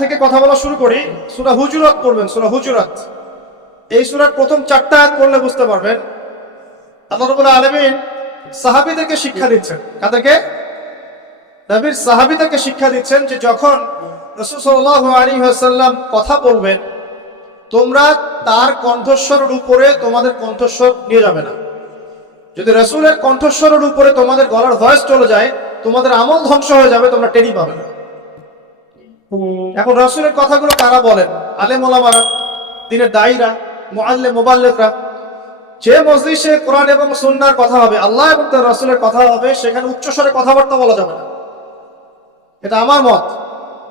থেকে কথা বলা শুরু করি। সূরা হুজুরাত পড়বেন, সূরা হুজুরাত। এই সূরার প্রথম 4টা আয়াত পড়লে বুঝতে পারবেন আল্লাহ রাব্বুল আলামিন সাহাবীদেরকে শিক্ষা দিচ্ছেন। কাদেরকে? নবীর সাহাবীদেরকে শিক্ষা দিচ্ছেন যে যখন রাসূল সাল্লাল্লাহু আলাইহি ওয়াসাল্লাম কথা বলবেন, তোমরা তার কণ্ঠস্বরের উপরে তোমাদের কণ্ঠস্বর নিয়ে যাবে না। যদি রাসূলের কণ্ঠস্বরের উপরে তোমাদের গলার ভয়েস চলে যায়, তোমাদের আমল ধ্বংস হয়ে যাবে, তোমরা টেরই পাবে না। এখন রাসূলের কথাগুলো কারা বলেন? আলেম ওলামারা, দ্বীনের দায়ীরা, মুআল্লিম মুবাল্লিগরা। যে মজলিসে কোরআন এবং সুন্নাহর কথা হবে, আল্লাহ এবং তার রাসূলের কথা হবে, সেখানে উচ্চস্বরে কথাবার্তা বলা যাবে না। এটা আমার মত।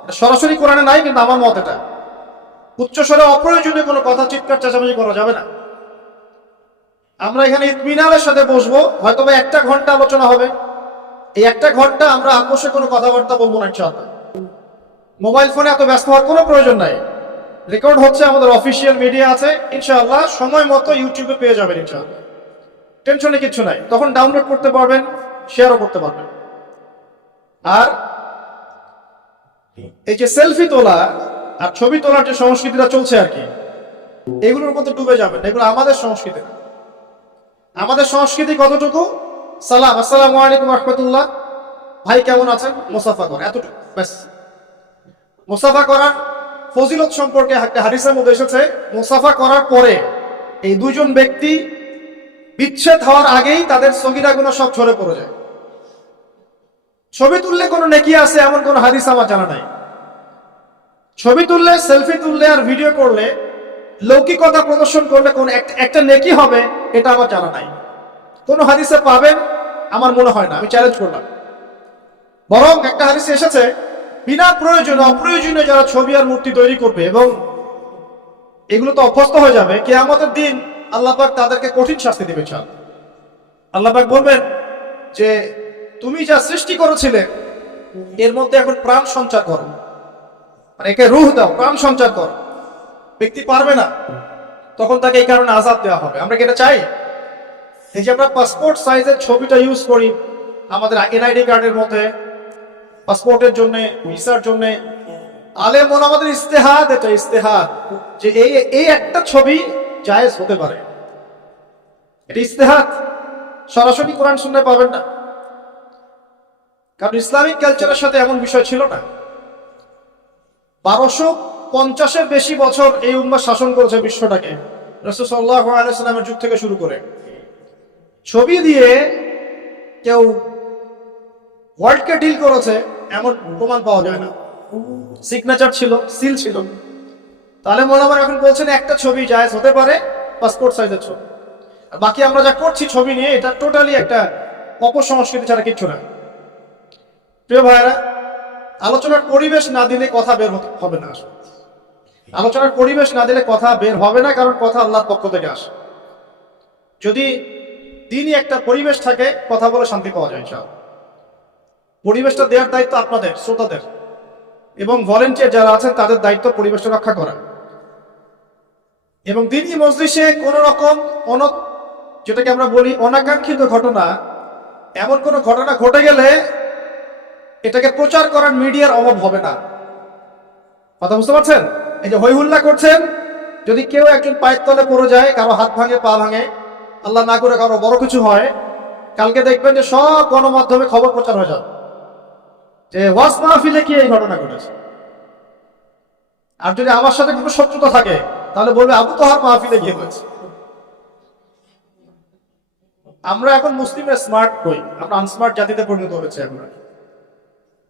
এটা সরাসরি কোরআনে নাই, কিন্তু আমার মত এটা। উচ্চস্বরে অপ্রয়োজনীয় কোনো কথা চিৎকার চেঁচামেচি করা যাবে না। আমরা এখানে ইতমিনানের সাথে বসবো, হয়তো 1 ঘন্টা আলোচনা হবে। এই 1 ঘন্টা আমরা আপোষে কোনো কথাবার্তা বলবো না ইনশাআল্লাহ। মোবাইল ফোনে এত ব্যস্ত হওয়ার কোনো প্রয়োজন নাই। রেকর্ড হচ্ছে, আমাদের অফিসিয়াল মিডিয়া আছে, ইনশাআল্লাহ সময় মতো ইউটিউবে পেয়ে যাবেন ইনশাআল্লাহ। টেনশনে কিছু নাই, তখন ডাউনলোড করতে পারবেন, শেয়ারও করতে পারবেন। আর এই যে সেলফি তোলা আর ছবি তোলার যে সংস্কৃতিটা চলছে আর কি, এগুলোর মধ্যে ডুবে যাবেন। এগুলো আমাদের সংস্কৃতি না। আমাদের সংস্কৃতি কতটুকু? সালাম, আসসালামু আলাইকুম রাহমাতুল্লাহ, ভাই কেমন আছেন, মুসাফা করা, এতটুকু ব্যাস। মুসাফা করার ফজিলত সম্পর্কে একটা হাদিসের মধ্যে এসেছে, মুসাফা করার পরে এই দুইজন ব্যক্তি বিচ্ছেদ হওয়ার আগেই তাদের সগীরা গুনাহ সব ঝরে পড়ে যায়। ছবি তুললে কোনো নেকি আছে এমন কোনো হাদিস আমার জানা নাই। ছবি তুললে, সেলফি তুললে আর ভিডিও করলে, লৌকিকতা প্রদর্শন করলে কোন একটা নেকি হবে, এটা আমার জানা নাই। কোন হাদিসে পাবেন আমার মনে হয় না, আমি চ্যালেঞ্জ করলাম। বরং একটা হাদিসে এসেছে, বিনা প্রয়োজনে অপ্রয়োজনীয় যারা ছবি আর মূর্তি তৈরি করবে এবং এগুলো তো অভ্যস্ত হয়ে যাবে, কিয়ামতের দিন আল্লাহ পাক তাদেরকে কঠিন শাস্তি দেবে। আল্লাহ পাক বলবেন যে তুমি যা সৃষ্টি করেছিলে এর মধ্যে এখন প্রাণ সঞ্চার করো, মানে একে রূহ দাও, প্রাণ সঞ্চার করো। ব্যক্তি পারবে না, তখন তাকে এই কারণে আযাব দেওয়া হবে। আমরা কি এটা চাই? এই যে আমরা পাসপোর্ট সাইজের ছবিটা ইউজ করি আমাদের এনআইডি কার্ডের মধ্যে, পাসপোর্টের জন্য, ভিসার জন্য, আলেম ওলামাদের ইস্তেহাদ, এটা ইস্তেহাদ যে এই একটা ছবি জায়েজ হতে পারে। এটা ইস্তেহাদ, সরাসরি কোরআন সুন্নাহয় পাবেন না। কারণ ইসলামিক কালচারের সাথে এমন বিষয় ছিল না। 1250-এর বেশি বছর এই উম্মাহ শাসন করেছে বিশ্বটাকে, রাসূল সাল্লাল্লাহু আলাইহি ওয়াসাল্লামের যুগ থেকে শুরু করে। ছবি দিয়ে কেউ ওয়ার্ল্ডকে ডিল করেছে এমন প্রমাণ পাওয়া যায় না। সিগনেচার ছিল, সিল ছিল। তাহলে মোলামারা এখন বলছেন একটা ছবি জায়েজ হতে পারে, পাসপোর্ট সাইজের ছবি। আর বাকি আমরা যা করছি ছবি নিয়ে, এটা টোটালি একটা অপসংস্কৃতি ছাড়া কিচ্ছু না। প্রিয় ভাইয়েরা, আলোচনার পরিবেশ না দিলে কথা বের হবে না। আলোচনার পরিবেশ না দিলে কথা বের হবে না, কারণ কথা আল্লাহর পক্ষ থেকে আসে। যদি দিনই একটা পরিবেশ থাকে, কথা বলে শান্তি পাওয়া যায় ইনশাআল্লাহ। পরিবেশটা দেওয়ার দায়িত্ব আপনাদের, শ্রোতাদের, এবং ভলেন্টিয়ার যারা আছেন তাদের দায়িত্ব পরিবেশটা রক্ষা করা। এবং দিনই মজলিসে কোন রকম যেটাকে আমরা বলি অনাকাঙ্ক্ষিত ঘটনা, এমন কোন ঘটনা ঘটে গেলে এটাকে প্রচার করার মিডিয়ার অভাব হবে না। কথা বুঝতে পারছেন? এই যে হইহুল্লা করছেন, যদি কেউ একজন পায়ের তলে পড়ে যায়, কারো হাত ভাঙে, পা ভাঙে, আল্লাহ না করে কারো বড় কিছু হয়, কালকে দেখবেন যে সব গণমাধ্যমে খবর প্রচার হয়ে যাবে যে ওয়াজ মাহফিলে কি এই ঘটনা ঘটেছে। আর যদি আমার সাথে কোনো শত্রুতা থাকে, তাহলে বলবে আবু তাহার মাহফিলে গিয়ে হয়েছে। আমরা এখন মুসলিমের স্মার্ট নই, আমরা আনস্মার্ট জাতিতে পরিণত হয়েছে এখন।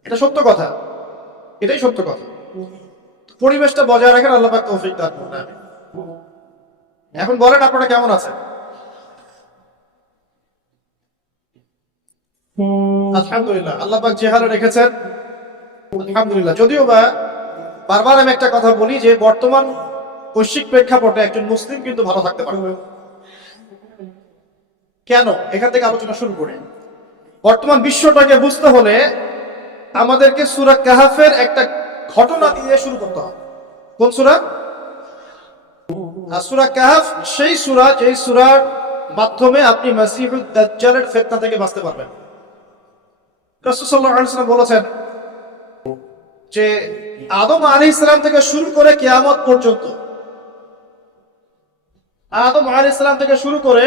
এটা সত্য কথা, এটাই সত্য কথা। পরিবেশটা বজায় রাখেন, আল্লাহ পাক তৌফিক দান করুন। এখন বলেন আপনারা কেমন আছেন? আলহামদুলিল্লাহ, আল্লাহ পাক যে হালে রেখেছেন আলহামদুলিল্লাহ। যদিও বা বারবার আমি একটা কথা বলি যে বর্তমান বৈশ্বিক প্রেক্ষাপটে একজন মুসলিম কিন্তু ভালো থাকতে পারবে। কেন? এখান থেকে আলোচনা শুরু করি। বর্তমান বিশ্বটাকে বুঝতে হলে আমাদেরকে সূরা কাহাফের একটা ঘটনা দিয়ে শুরু করতে হবে। কোন সূরা? সূরা কাহাফ সেই সূরা যেই সূরার মাধ্যমে আপনি মাসিহুদ দাজ্জালের ফিতনা থেকে বাঁচতে পারবেন। রাসূল সাল্লাল্লাহু আলাইহি ওয়াসাল্লাম বলেছেন যে আদম আলাইহিস সালাম থেকে শুরু করে কিয়ামত পর্যন্ত, আদম আলাইহিস সালাম থেকে শুরু করে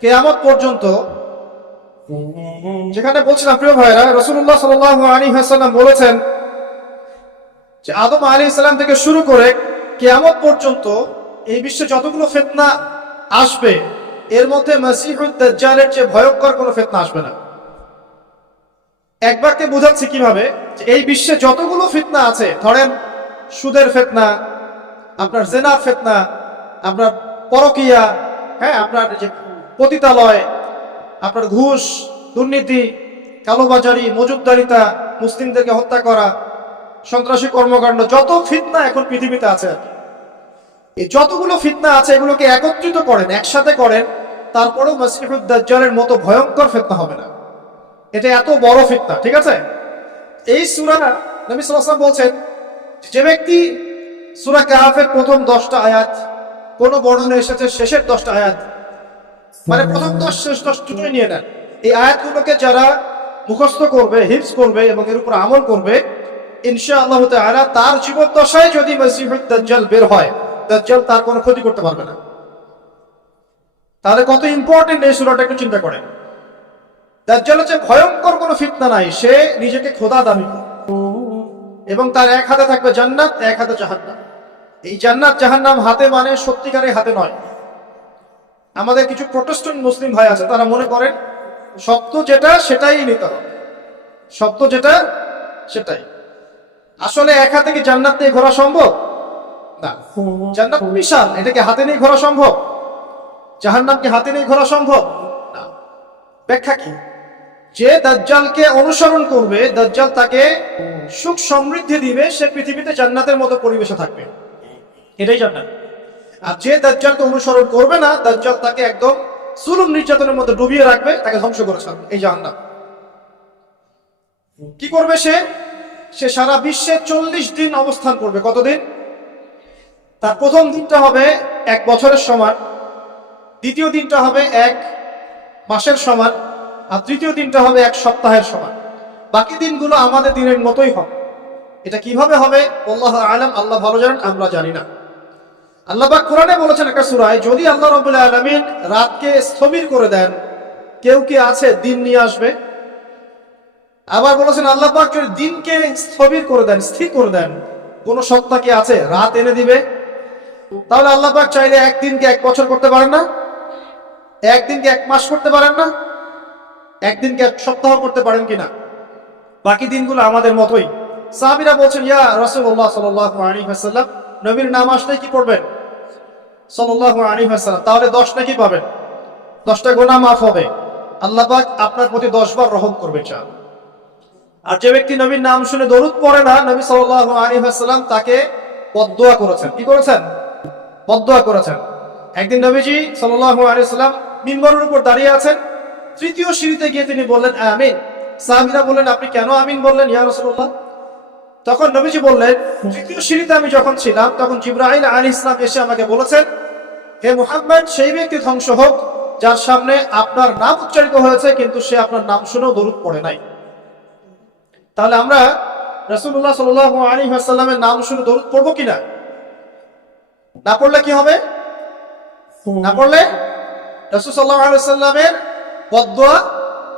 কিয়ামত পর্যন্ত, যেখানে বলছিলাম প্রিয় ভাইরা, রাসূলুল্লাহ সাল্লাল্লাহু আলাইহি ওয়াসাল্লাম বলেছেন যে আদম আলাইহিস সালাম থেকে শুরু করে কিয়ামত পর্যন্ত এই বিশ্বে যতগুলো ফিতনা আসবে, এর মধ্যে মাসিহুদ দাজ্জালের চেয়ে ভয়ঙ্কর কোনো ফিতনা আসবে না। এক বাক্যে বোঝাচ্ছি কিভাবে, যে এই বিশ্বে যতগুলো ফিতনা আছে, ধরেন সুদের ফিতনা, আপনার জেনার ফিতনা, আপনার পরকিয়া, হ্যাঁ, আপনার যে পতিতালয়, আপনার ঘুষ, দুর্নীতি, কালোবাজারি, মজুদদারিতা, মুসলিমদেরকে হত্যা করা, সন্ত্রাসী কর্মকাণ্ড, যত ফিতনা এখন পৃথিবীতে আছে, এই যতগুলো ফিতনা আছে এগুলোকে একত্রিত করেন, একসাথে করেন, তারপরেও মাসিহুদ দাজ্জালের মতো ভয়ঙ্কর ফিতনা হবে না। এটা এত বড় ফিতনা, ঠিক আছে? এই সূরা নবী সাল্লাল্লাহু আলাইহি ওয়াসাল্লাম বলছেন, যে ব্যক্তি সূরা কাহফের প্রথম 10টা আয়াত, কোন বর্ণনা এসেছে শেষের 10টা আয়াত, মানে প্রথম 10 শেষ 10 দুটোই নিয়ে নেন, এই আয়াতগুলোকে যারা মুখস্থ করবে, হিফজ করবে এবং এর উপর আমল করবে, ইনশাআল্লাহ তাআলা তার জীবন দশায় যদি মাসিহুদ দাজ্জাল বের হয়, দাজ্জাল তার কোনো ক্ষতি করতে পারবে না। তাহলে কত ইম্পর্টেন্ট এই সূরাটা একটু চিন্তা করেন। দাজ্জাল হচ্ছে ভয়ঙ্কর কোনো ফিতনা নাই, সে নিজেকে খোদা দাবি করে এবং তার এক হাতে থাকবে জান্নাত, এক হাতে জাহান্নাম। এই জান্নাত জাহান্নাম হাতে মানে সত্যিকারের হাতে নয়। আমাদের কিছু প্রোটেস্ট্যান্ট মুসলিম ভাই আছে, তারা মনে করেন সত্য যেটা সেটাই নিতে হবে, সত্য যেটা সেটাই। আসলে এক হাতে কি জান্নাত নিয়ে ঘোরা সম্ভব? না। জান্নাত বিশাল, এটাকে হাতে নিয়ে ঘোরা সম্ভব? জাহান্নাম কি হাতে নিয়ে ঘোরা সম্ভব? না। ব্যাখ্যা কি? যে দাজ্জালকে অনুসরণ করবে, দাজ্জাল তাকে সুখ সমৃদ্ধি দিবে, সে পৃথিবীতে জান্নাতের মতো পরিবেশে থাকবে, এটাই জান্নাত। আর যে দাজ্জালকে অনুসরণ করবে না, দাজ্জাল তাকে একদম জুলুম নির্যাতনের মধ্যে ডুবিয়ে রাখবে, তাকে ধ্বংস করে ছাড়বে, এই জাহান্নাম। কি করবে সে? সে সারা বিশ্বে 40 দিন অবস্থান করবে। কতদিন? তার প্রথম দিনটা হবে 1 বছরের সমান, দ্বিতীয় দিনটা হবে 1 মাসের সমান, আর তৃতীয় দিনটা হবে 1 সপ্তাহের সমান। বাকি দিনগুলো আমাদের দিনের মতোই হবে। এটা কিভাবে হবে আল্লাহু আ'লাম, আল্লাহ ভালো জানেন, আমরা জানি না। আল্লাহ পাক কোরআনে বলেছেন একটা সূরায়, যদি আল্লাহ রাব্বুল আলামিন রাতকে স্থবির করে দেন, কেউ কি আছে দিন নিয়ে আসবে? আবার বলেছেন আল্লাহ পাক যদি দিনকে স্থবির করে দেন, স্থির করে দেন, কোন সত্তা কি আছে রাত এনে দিবে? তাহলে আল্লাহ পাক চাইলে একদিনকে 1 বছর করতে পারেন না? একদিনকে 1 মাস করতে পারেন না? একদিনকে 1 সপ্তাহ করতে পারেন কিনা? বাকি দিনগুলো আমাদের মতোই। সাহাবীরা বলছেন, ইয়া রাসূলুল্লাহ সাল্লাল্লাহু আলাইহি ওয়াসাল্লাম, নবীর নাম আসলে কি করবেন সাল্লাল্লাহু আলাইহি ওয়াসাল্লাম? তাহলে 10 নাকি পাবেন, 10টা গুনাহ মাফ হবে, আল্লাহ পাক আপনার প্রতি 10 বার রহম করবে ইনশাআল্লাহ। আর যে ব্যক্তি নবীর নাম শুনে দরুদ পড়ে না, নবী সাল্লাল্লাহু আলাইহি ওয়াসাল্লাম তাকে বদদুয়া করেছেন। কি করেছেন? বদদুয়া করেছেন। একদিন নবীজি সাল্লাল্লাহু আলাইহি ওয়াসাল্লাম মিম্বরের উপর দাঁড়িয়ে আছেন, তৃতীয় সিঁড়িতে গিয়ে তিনি বললেন আমিন। সাহাবীরা বললেন, আপনি কেন আমিন বললেন ইয়া রাসূলুল্লাহ? তখন নবীজি বললেন, তৃতীয় সিঁড়িতে আমি যখন ছিলাম, তখন জিবরাইল আলাইহিস সালাম এসে আমাকে বলেছেন, হে মুহাম্মদ, সেই ব্যক্তি ধ্বংস হোক যার সামনে আপনার নাম উচ্চারিত হয়েছে কিন্তু সে আপনার নাম শুনেও দরুদ পড়ে নাই। তাহলে আমরা রাসূলুল্লাহ সাল্লাল্লাহু আলাইহি ওয়াসাল্লামের নাম শুনে দরুদ পড়বো কিনা? না পড়লে কি হবে? না পড়লে রাসূল সাল্লাল্লাহু আলাইহি ওয়াসাল্লামের বদদুয়া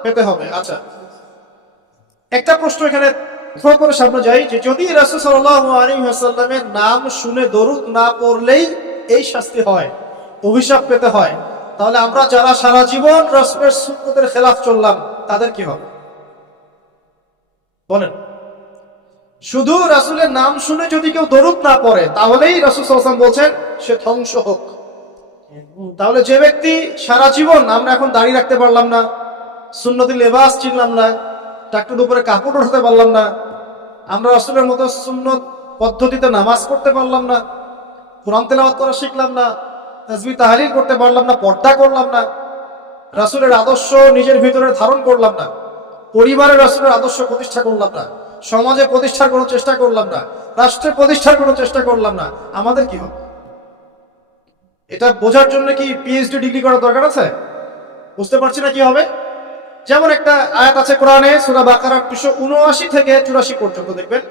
পেতে হবে। আচ্ছা, একটা প্রশ্ন এখানে থ্রো করে সামনে যাই, যে যদি রাসূল সাল্লাল্লাহু আলাইহি ওয়াসাল্লামের নাম শুনে দরুদ না পড়লেই এই শাস্তি হয়, অভিশাপ পেতে হয়, তাহলে আমরা যারা সারা জীবন রাসূলের সুন্নতের খেলাফ চললাম, তাদের কি হবে বলেন? শুধু রাসূলের নাম শুনে যদি কেউ দরুদ না পড়ে, তাহলেই রাসূল সাল্লাল্লাহু আলাইহি ওয়াসাল্লাম বলছেন সে ধ্বংস হোক। তাহলে যে ব্যক্তি সারা জীবন, আমরা এখন দাঁড়িয়ে রাখতে পারলাম না, সুন্নতি লেবাস চিনলাম না, টাকটুর উপরে কাপড় উঠাতে পারলাম না, আমরা রাসূলের মতো সুন্নত পদ্ধতিতে নামাজ পড়তে পারলাম না, কোরআন তেলাওয়াত করা শিখলাম না, তাসবিহ তাহলিল করতে পারলাম না, পর্দা করলাম না, রাসূলের আদর্শ নিজের ভিতরে ধারণ করলাম না, পরিবারের রাসূলের আদর্শ প্রতিষ্ঠা করলাম না, সমাজে প্রতিষ্ঠার কোনো চেষ্টা করলাম না, রাষ্ট্রে প্রতিষ্ঠার কোনো চেষ্টা করলাম না, আমাদের কি হবে? এটা বোঝার জন্য কি পিএইচডি ডিগ্রি করার দরকার আছে? বুঝতে পারছি না কি হবে। যেমন একটা আয়াত আছে কোরআনে, সূরা বাকারা 279 থেকে 84 পর্যন্ত, দেখবেন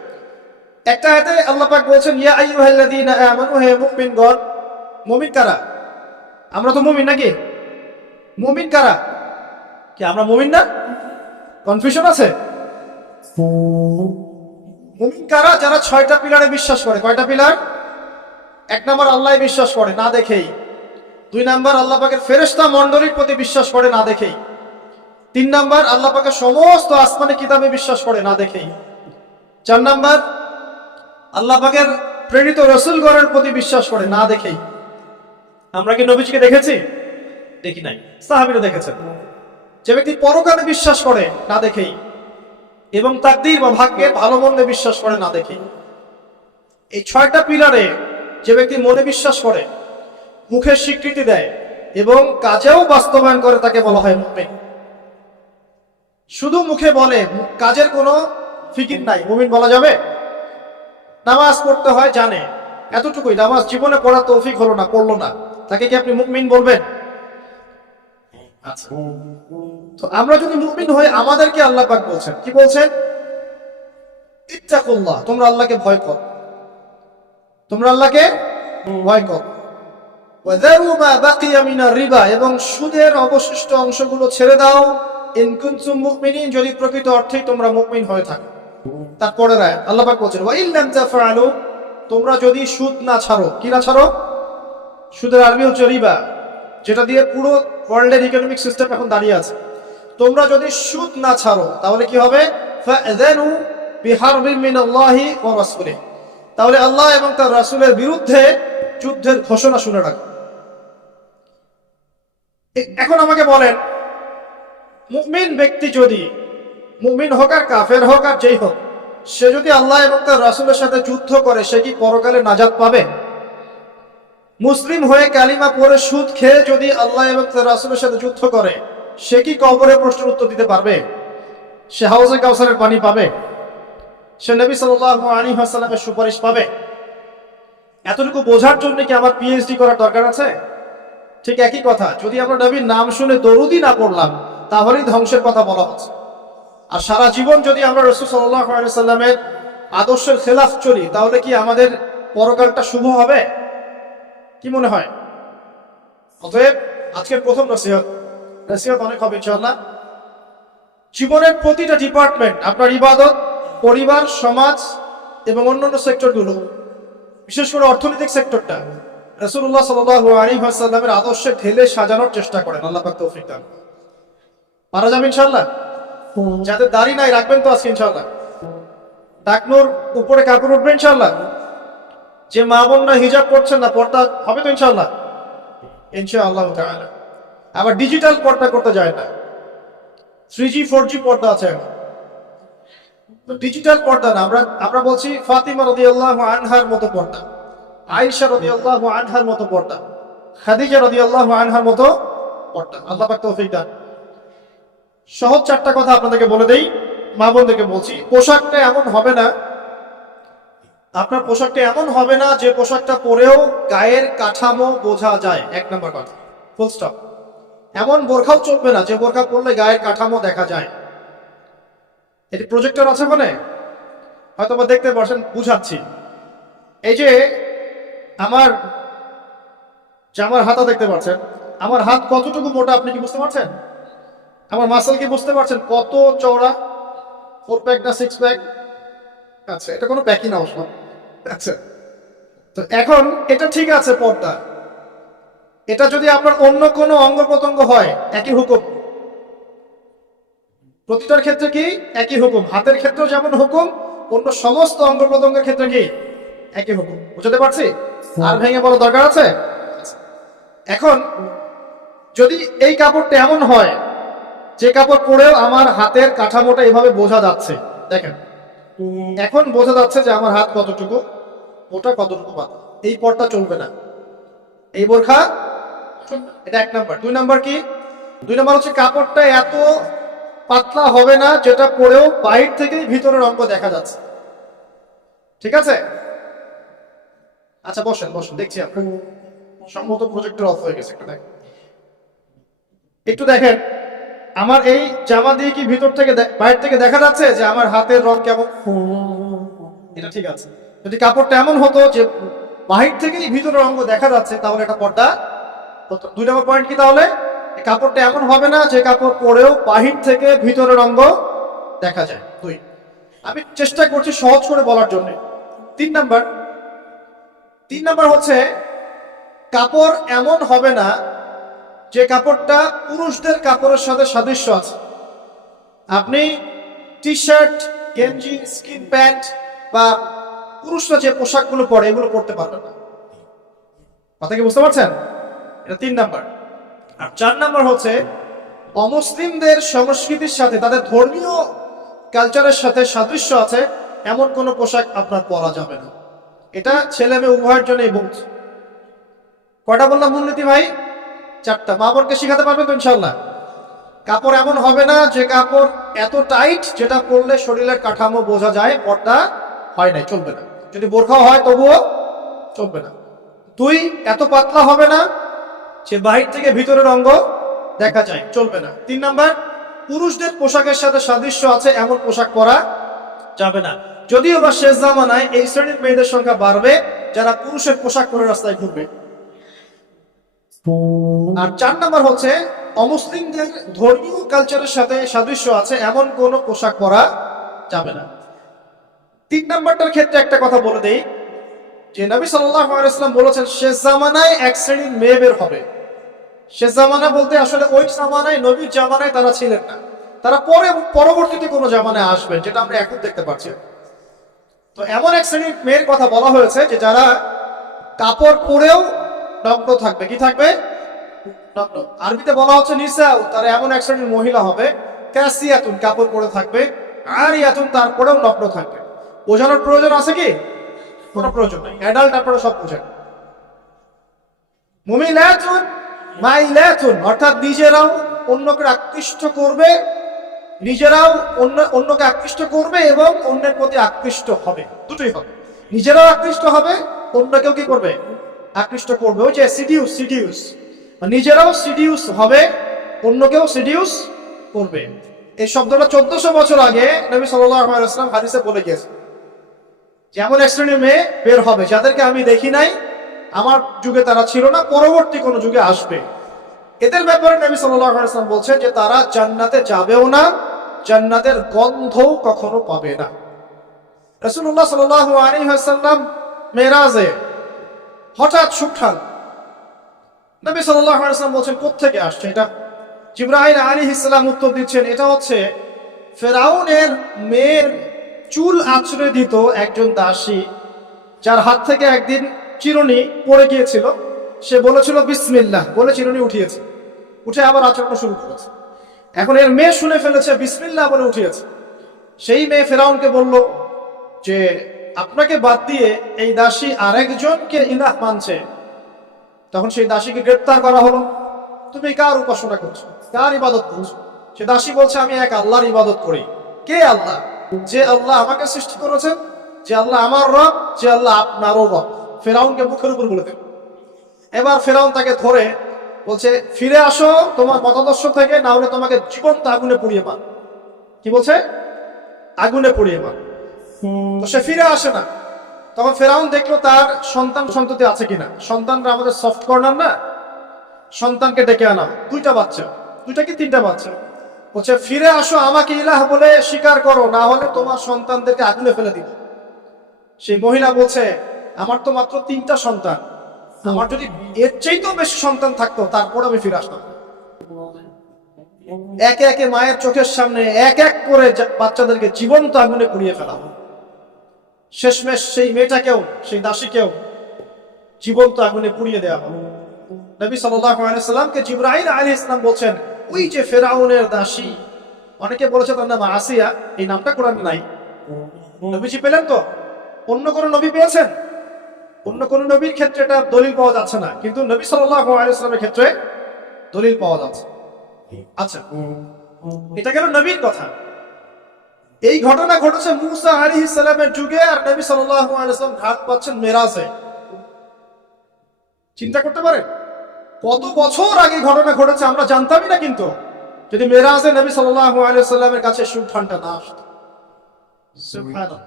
একটা আয়াতে আল্লাহ পাক বলছেন ইয়া আইয়ুহাল্লাযীনা আমানু, হে মুমিনগণ। মুমিন কারা? আমরা তো মুমিন নাকি? মুমিন কারা? কি আমরা মুমিন না? কনফিউশন আছে? মুমিন কারা? যারা 6টা পিলারে বিশ্বাস করে। কয়টা পিলার? 1 নাম্বার আল্লাহ বিশ্বাস করে না দেখেই। 2 নাম্বার আল্লাহ পাকের ফেরেশতা মণ্ডলীর প্রতি বিশ্বাস করে না দেখেই। 3 নাম্বার আল্লাহ পাকের সমস্ত আসমানি কিতাবে বিশ্বাস করে না দেখেই। 4 নাম্বার আল্লাহ পাকের প্রেরিত রাসূলগণের প্রতি বিশ্বাস করে না দেখেই। আমরা কি নবীজিকে দেখেছি? দেখি নাই। সাহাবীরা দেখেছেন। যে ব্যক্তি পরকালে বিশ্বাস করে না দেখেই, এবং তাকদীর বা ভাগ্যের ভালো মন্দে বিশ্বাস করে না দেখেই। এই 6টা পিলারে যে ব্যক্তি মনে বিশ্বাস করে, মুখে স্বীকৃতি দেয় এবং কাজেও বাস্তবায়ন করে, তাকে বলা হয় মুমিন। শুধু মুখে বলে, কাজের কোনো ফিকির নাই, মুমিন বলা যাবে? নামাজ পড়তে হয় জানে, এতটুকুই। নামাজ জীবনে পড়ার তৌফিক হলো না, পড়লো না, তাকে কি আপনি মুমিন বলবেন? আচ্ছা, তো আমরা যদি মুমিন হই, আমাদেরকে আল্লাহ পাক বলছেন, কি বলছেন? ইত্তাকুল্লাহ, তোমরা আল্লাহকে ভয় করো, তোমরা আল্লাহকে ভয় করো। ওয়াযারু মা বাকিয়া মিনার রিবা, এবং সুদের অবশিষ্ট অংশগুলো ছেড়ে দাও। ইন কুনতুম মুমিনিন, যদি প্রকৃত অর্থেই তোমরা মুমিন হয়ে থাকো। তারপরে আল্লাহ পাক বলছেন ওয়া ইল্লাম তাফআলু, তোমরা যদি সুদ না ছাড়ো। কি না ছাড়ো? সুদের আরবি হচ্ছে রিবা, যেটা দিয়ে পুরো ওয়ার্ল্ডের ইকোনমিক সিস্টেম এখন দাঁড়িয়ে আছে। তোমরা যদি সুদ না ছাড়ো, তাহলে কি হবে? ফাযানু বিহারবিন মিনাল্লাহি ওয়া রাসূলিহি, তাহলে আল্লাহ এবং তার রাসূলের বিরুদ্ধে যুদ্ধের ঘোষণা শুনে রাখো। এখন আমাকে বলেন, মুমিন ব্যক্তি যদি, মুমিন হোক আর কাফের হোক আর যেই হোক, সে যদি আল্লাহ এবং তার রাসূলের সাথে যুদ্ধ করে, সে কি পরকালে নাজাত পাবে? মুসলিম হয়ে কালিমা পড়ে সুদ খেয়ে যদি আল্লাহ এবং তার রাসূলের সাথে যুদ্ধ করে, সে কি কবরে প্রশ্নের উত্তর দিতে পারবে? সে হাউজে কাউসারের পানি পাবে? সে নবী সাল্লাল্লাহু আলাইহি ওয়াসাল্লামের সুপারিশ পাবে? এতটুকু বোঝার জন্য কি আমার পিএইচডি করার দরকার আছে? ঠিক একই কথা, যদি আমরা নবীর নাম শুনে দরুদই না পড়লাম, তাহলেই ধ্বংসের কথা বলা হচ্ছে। আর সারা জীবন যদি আমরা রাসূল সাল্লাল্লাহু আলাইহি ওয়াসাল্লামের আদর্শের খেলাফ চলি, তাহলে কি আমাদের পরকালটা শুভ হবে? কি মনে হয়? অতএব আজকের প্রথম নসিহত অনেক হবে ইনশাআল্লাহ। জীবনের প্রতিটা ডিপার্টমেন্ট, আপনার ইবাদত, পরিবার, সমাজ এবং অন্যান্য সেক্টরগুলো, বিশেষ করে অর্থনৈতিক সেক্টরটা রাসূলুল্লাহ সাল্লাল্লাহু আলাইহি ওয়াসাল্লামের আদর্শে ঢেলে সাজানোর চেষ্টা করেন। আল্লাহ পাক তৌফিক দান। পারা যাবে ইনশাআল্লাহ? যাদের দাড়ি নাই রাখবেন তো আজকে ইনশাআল্লাহ। টাকনোর উপরে কাপড় উঠবে ইনশাআল্লাহ। যে মা বোনরা হিজাব করছেন না, পর্দা হবে তো ইনশাআল্লাহ? ইনশাআল্লাহ তাআলা। আবার ডিজিটাল পর্দা করতে যায় না, 3G 4G পর্দা আছে এখন। তো ডিজিটাল পর্দা না, আমরা বলছি ফাতিমা রাদিয়াল্লাহু আনহার মতো পর্দা, আয়েশা রাদিয়াল্লাহু আনহার মতো পর্দা, খাদিজা রাদিয়াল্লাহু আনহার মতো পর্দা। আল্লাহ পাক তৌফিক দান। সহজ 4টা কথা আপনাদেরকে বলে দেই, মা বোনদেরকে বলছি। পোশাকটা এমন হবে না, আপনার পোশাকটা এমন হবে না যে পোশাকটা পরেও গায়ের কাঠামো বোঝা যায়। 1 নম্বর কথা, ফুল স্টপ। এমন বোরখাও চলবে না যে বোরখা পরলে গায়ের কাঠামো দেখা যায়। এটি প্রজেক্টর আছে মানে হয়তো বা দেখতে পাচ্ছেন, বুঝাচ্ছি। এই যে আমার জামার হাতা দেখতে পাচ্ছেন, আমার হাত কতটুকু মোটা আপনি কি বুঝতে পারছেন? আমার মাসল কি বুঝতে পারছেন কত চওড়া? 4 প্যাক না 6 প্যাক? আচ্ছা, এটা কোনো প্যাকই না অবশ্য। আচ্ছা, তো এখন এটা ঠিক আছে পর্দা। এটা যদি আপনার অন্য কোনো অঙ্গ প্রত্যঙ্গ হয়, একই হুকুম। প্রতিটার ক্ষেত্রে কি একই হুকুম? হাতের ক্ষেত্রেও যেমন হুকুম, অন্য সমস্ত অঙ্গ প্রত্যঙ্গের ক্ষেত্রে কি একই হুকুম। বুঝতে পারছি? আর ভেঙে বলার দরকার আছে? এখন যদি এই কাপড়টা এমন হয় যে কাপড় পরেও আমার হাতের কাঠামোটা এভাবে বোঝা যাচ্ছে, দেখেন এখন বোঝা যাচ্ছে যে আমার হাত কতটুকু মোটা, কতটুকু পাতলা, এই পর্দা চলবে না, এই বোরখা। এটা 1 নাম্বার। 2 নাম্বার কি? 2 নাম্বার হচ্ছে কাপড়টা এত পাতলা হবে না যেটা পরেও বাইরে থেকেই ভিতরের অঙ্গ দেখা যাচ্ছে। ঠিক আছে? আচ্ছা, বসেন বসেন, দেখছি আপনার সম্ভবত প্রজেক্টর অফ হয়ে গেছে। একটু দেখেন, আমার এই জামা দিয়ে কি ভিতর থেকে বাইরে থেকে দেখা যাচ্ছে যে আমার হাতের রং কেমন? এটা ঠিক আছে। যদি কাপড়টা এমন হতো যে বাহির থেকেই ভিতরের অঙ্গ দেখা যাচ্ছে, তাহলে এটা পর্দা হতো। 2 নম্বর পয়েন্ট কি তাহলে? এই কাপড়টা এমন হবে না যে কাপড় পরেও বাহির থেকে ভিতরের অঙ্গ দেখা যায়। 2। আমি চেষ্টা করছি সহজ করে বলার জন্য। 3 নাম্বার হচ্ছে কাপড় এমন হবে না যে কাপড়টা পুরুষদের কাপড়ের সাথে সাদৃশ্য আছে। আপনি টি শার্ট, গেঞ্জি, স্কিন প্যান্ট বা পুরুষরা যে পোশাকগুলো পরে এগুলো পরতে পারবেন না। কথা কি বুঝতে পারছেন? এটা 3 নাম্বার। আর 4 নাম্বার হচ্ছে অমুসলিমদের সংস্কৃতির সাথে, তাদের ধর্মীয় কালচারের সাথে সাদৃশ্য আছে এমন কোনো পোশাক আপনার পরা যাবে না। এটা ছেলে মেয়ে উভয়ের জন্যই বলছে। কয়টা বললাম মূলনীতি ভাই? 4টা। মা বোনকে শিখাতে পারবেন তো ইনশাল্লাহ? কাপড় এমন হবে না যে কাপড় এত টাইট যেটা পরলে শরীরের কাঠামো বোঝা যায়, পর্দা হয় নাই, চলবে না। যদি বোরখাও হয় তবুও চলবে না। 2, এত পাতলা হবে না যে বাহির থেকে ভিতরের অঙ্গ দেখা যায়, চলবে না। 3 নাম্বার, পুরুষদের পোশাকের সাথে সাদৃশ্য আছে এমন পোশাক পরা যাবে না। যদিও বা শেষ জামানায় এই শ্রেণীর মেয়েদের সংখ্যা বাড়বে যারা পুরুষের পোশাক পরে রাস্তায় ঘুরবে। আর 4 নাম্বার হচ্ছে অমুসলিমদের ধর্মীয় কালচারের সাথে সাদৃশ্য আছে এমন কোন পোশাক পরা যাবে না। 3 নাম্বারটার ক্ষেত্রে একটা কথা বলে দেই যে নবী সাল্লাল্লাহু আলাইহি ওয়াসাল্লাম বলেছেন শেষ জামানায় এক শ্রেণীর মেয়ে বের হবে। শেষ জামানা বলতে আসলে ওই জামানায়, নবীর জামানায় তারা ছিলেন না, তারা পরবর্তীতে কোনো জামানায় আসবেন, যেটা আমরা এখন দেখতে পাচ্ছি। তো এমন এক শ্রেণীর মেয়ের কথা বলা হয়েছে যে যারা কাপড় পরেও নগ্ন থাকবে। কি থাকবে? নগ্ন। আরবিতে বলা হচ্ছে নিসাউ, তারা এমন এক শ্রেণীর মহিলা হবে কাসিয়াতুন, কাপড় পরে থাকবে, আরিয়াতুন, তারপরেও নগ্ন থাকবে। বোঝানোর প্রয়োজন আছে কি? কোনো প্রয়োজন নাই, অ্যাডাল্ট আপনারা সব বোঝেন। মুমিনাতুন মাইলাতুন, অর্থাৎ নিজেরাও অন্যকে আকৃষ্ট করবে, নিজেরাও অন্যকে আকৃষ্ট করবে এবং অন্যের প্রতি আকৃষ্ট হবে, দুটোই হবে। নিজেরাও আকৃষ্ট হবে, অন্যকেও কি করবে? আকৃষ্ট করবে। ওই যে সিডিউস, নিজেরাও সিডিউস হবে, অন্যকেও সিডিউস করবে। এই শব্দটা 1400 বছর আগে নবী সাল্লাল্লাহু আলাইহি ওয়াসাল্লাম হাদিসে বলে গিয়েছেন। যেমন এক শ্রেণীর মেয়ে বের হবে যাদেরকে আমি দেখি নাই, আমার যুগে তারা ছিল না, পরবর্তী কোন যুগে আসবে। এদের ব্যাপারে নবী সাল্লাল্লাহু আলাইহি ওয়াসাল্লাম বলছেন যে তারা জান্নাতে যাবেও না, জান্নাতের গন্ধও কখনো পাবে না। রাসূলুল্লাহ সাল্লাল্লাহু আলাইহি ওয়াসাল্লাম মেরাজে হঠাৎ সুখান, নবী সাল্লাল্লাহু আলাইহি ওয়াসাল্লাম বলছেন কোত্থেকে আসছে এটা? জিবরাইল আলাইহিস সালাম উত্তর দিচ্ছেন এটা হচ্ছে ফেরাউনের মেয়ের চুল আঁচড়ে দিত একজন দাসী, যার হাত থেকে একদিন চিরুনি পড়ে গিয়েছিল। সে বলেছিল বিসমিল্লাহ বলে চিরুনি উঠিয়েছে, উঠে আবার আচরণ শুরু করেছে। এখন এর মেয়ে শুনে ফেলেছে বিসমিল্লাহ বলে উঠিয়েছে। সেই মেয়ে ফেরাউনকে বলল যে আপনাকে বাদ দিয়ে এই দাসী আরেকজনকে ইলাহ মানছে। তখন সেই দাসীকে গ্রেপ্তার করা হলো। তুমি কার উপাসনা করছো, কার ইবাদত করছো? সে দাসী বলছে আমি এক আল্লাহর ইবাদত করি। কে আল্লাহ? যে আল্লাহ আমাকে সৃষ্টি করেছেন, যে আল্লাহ আমার রব, যে আল্লাহ আপনারও রব। ফেরাউনকে মুখের উপর বলে দেন। এবার ফেরাউন তাকে ধরে বলছে ফিরে আসো তোমার মতাদর্শ থেকে, না হলে তোমাকে জীবন্ত আগুনে পুড়িয়ে মার। কি বলছে? আগুনে পুড়িয়ে মার। তো সে ফিরে আসে না। তখন ফেরাউন দেখলো তার সন্তান সন্ততি আছে কিনা। সন্তানরা আমাদের সফট কর্নার না, সন্তানকে ডেকে আনা, 2টা বাচ্চা, 2টা কি 3টা বাচ্চা। বলছে ফিরে আসো, আমাকে ইলাহ বলে স্বীকার করো, না হলে তোমার সন্তানদেরকে আগুনে ফেলে দিব। সেই মহিলা বলছে আমার তো মাত্র 3টা সন্তান, আমার যদি এর চাইতেও বেশি সন্তান থাকতো তারপর আমি ফিরে আসতাম। একে একে মায়ের চোখের সামনে এক এক করে বাচ্চাদেরকে জীবন্ত আগুনে পুড়িয়ে ফেলা। শেষমেশ সেই মেয়েটাকেও, সেই দাসীকেও জীবন্ত আগুনে পুড়িয়ে দেওয়া হলো। নবী সাল্লাল্লাহু আলাইহি সাল্লামকে জিবরাইল আলাইহিস সালাম বলছেন ওই যে ফেরাউনের দাসী, অনেকে বলেছে তার নাম আসিয়া, এই নামটা কোরআনে নাই। নবীজি পেলেন তো? অন্য কোন নবী পেয়েছেন? অন্য কোন নবীর ক্ষেত্রে এটা দলিল পাওয়া যাচ্ছে না, কিন্তু নবী সাল্লাল্লাহু আলাইহি সাল্লামের ক্ষেত্রে দলিল পাওয়া যাচ্ছে। আচ্ছা, এটা গেল নবীর কথা। এই ঘটনা ঘটেছে মূসা আলাইহিস সালামের যুগে, আর নবী সাল্লাল্লাহু আলাইহি সাল্লাম ঘাট পাচ্ছেন মেরাজে। চিন্তা করতে পারেন কত বছর আগে ঘটনা ঘটেছে, আমরা জানতামই না। কিন্তু যদি মেরাজে নবী সাল্লাল্লাহু আলাইহি সাল্লামের কাছে সুঠানটা না আসতো। সুবহানাল্লাহ।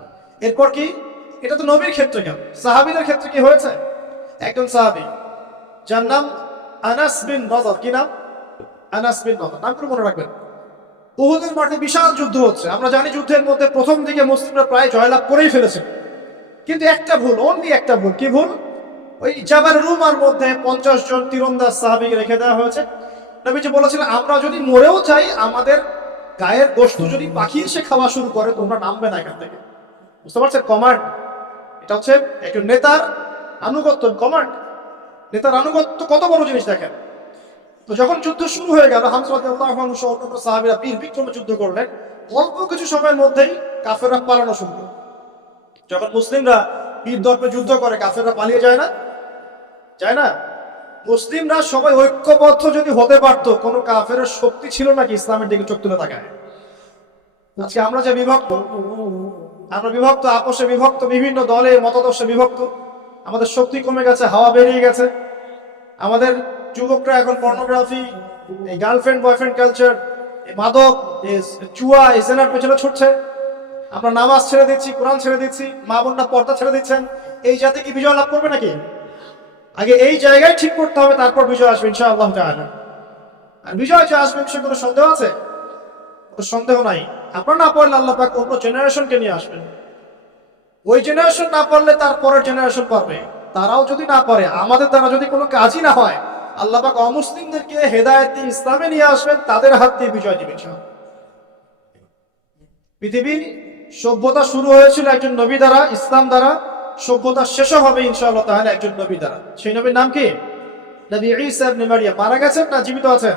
এরপর কি এটা তো নবীর ক্ষেত্রে গেল, সাহাবীদের ক্ষেত্রে কি হয়েছে? একজন সাহাবী যার নাম আনাস বিন নদর, কি নাম? আনাস বিন নদর, নাম করে মনে রাখবেন। উহুদের মাঠে বিশাল যুদ্ধ হচ্ছে, আমরা জানি যুদ্ধের মধ্যে প্রথম দিকে মুসলিমরা প্রায় জয়লাভ করেই ফেলেছে, কিন্তু একটা ভুল, অনলি একটা ভুল। কি ভুল? ওই জাবাল রুমার মধ্যে 50 জন তীরন্দাজ সাহাবীকে রেখে দেওয়া হয়েছে। নবীজি বলেছিলেন, আমরা যদি মরেও যাই, আমাদের গায়ের গোশত যদি পাখি এসে খাওয়া শুরু করে, তোমরা নামবে না এখান থেকে। বুঝতে পারছেন? কমান্ড। এটা হচ্ছে একজন নেতার আনুগত্য। কমান্ড, নেতার আনুগত্য কত বড় জিনিস দেখেন। তো যখন যুদ্ধ শুরু হয়ে গেল, হামজা রাদিয়াল্লাহু আনহু সহ অন্যান্য সাহাবীরা বীর বিক্রমে যুদ্ধ করলেন। অল্প কিছু সময়ের মধ্যেই কাফেররা পালানো শুরু করল। যখন মুসলিমরা বীর দর্পে যুদ্ধ করে, কাফেররা পালিয়ে যায় না? যায় না? মুসলিমরা সবাই ঐক্যবদ্ধ যদি হতে পারতো, কোনো কাফেরের শক্তি ছিল নাকি ইসলামের দিকে চোখ তুলে তাকায়? আজকে আমরা যে বিভক্ত, আমরা বিভক্ত, আপোষে বিভক্ত, বিভিন্ন দলে মতাদর্শে বিভক্ত, আমাদের শক্তি কমে গেছে, হাওয়া বেরিয়ে গেছে। আমাদের যুবকরা এখন পর্নোগ্রাফি, এই গার্লফ্রেন্ড বয়ফ্রেন্ড কালচার, এই মাদক, এই জুয়া, এই জেনার পেছনে ছুটছে। আমরা নামাজ ছেড়ে দিচ্ছি, কোরআন ছেড়ে দিচ্ছি, মা বোনরা পর্দা ছেড়ে দিচ্ছেন। এই জাতি কি বিজয় লাভ করবে নাকি? আগে এই জায়গায় ঠিক করতে হবে, তারপর বিজয় আসবে ইনশাআল্লাহ তাআলা। আর বিজয় যে আসবে সে কোনো সন্দেহ আছে? কোনো সন্দেহ নাই। আপনারা না পড়লে আল্লাহ পাক অন্য জেনারেশনকে নিয়ে আসবেন। ওই জেনারেশন না পারলে তার পরের জেনারেশন পারবে। তারাও যদি না পারে, আমাদের দ্বারা যদি কোনো কাজই না হয়, আল্লাহ পাক অমুসলিমদেরকে হেদায়েত দিয়ে ইসলামে নিয়ে আসবেন, তাদের হাত দিয়ে বিজয় দিবেন ইনশাআল্লাহ। পৃথিবীর সভ্যতা শুরু হয়েছিল একজন নবী দ্বারা, ইসলাম দ্বারা। সভ্যতা শেষও হবে ইনশাআল্লাহ তাআলা একজন নবী দ্বারা। সেই নবীর নাম কি? নবী ঈসা ইবনে মারইয়াম। মারা গেছেন না জীবিত আছেন?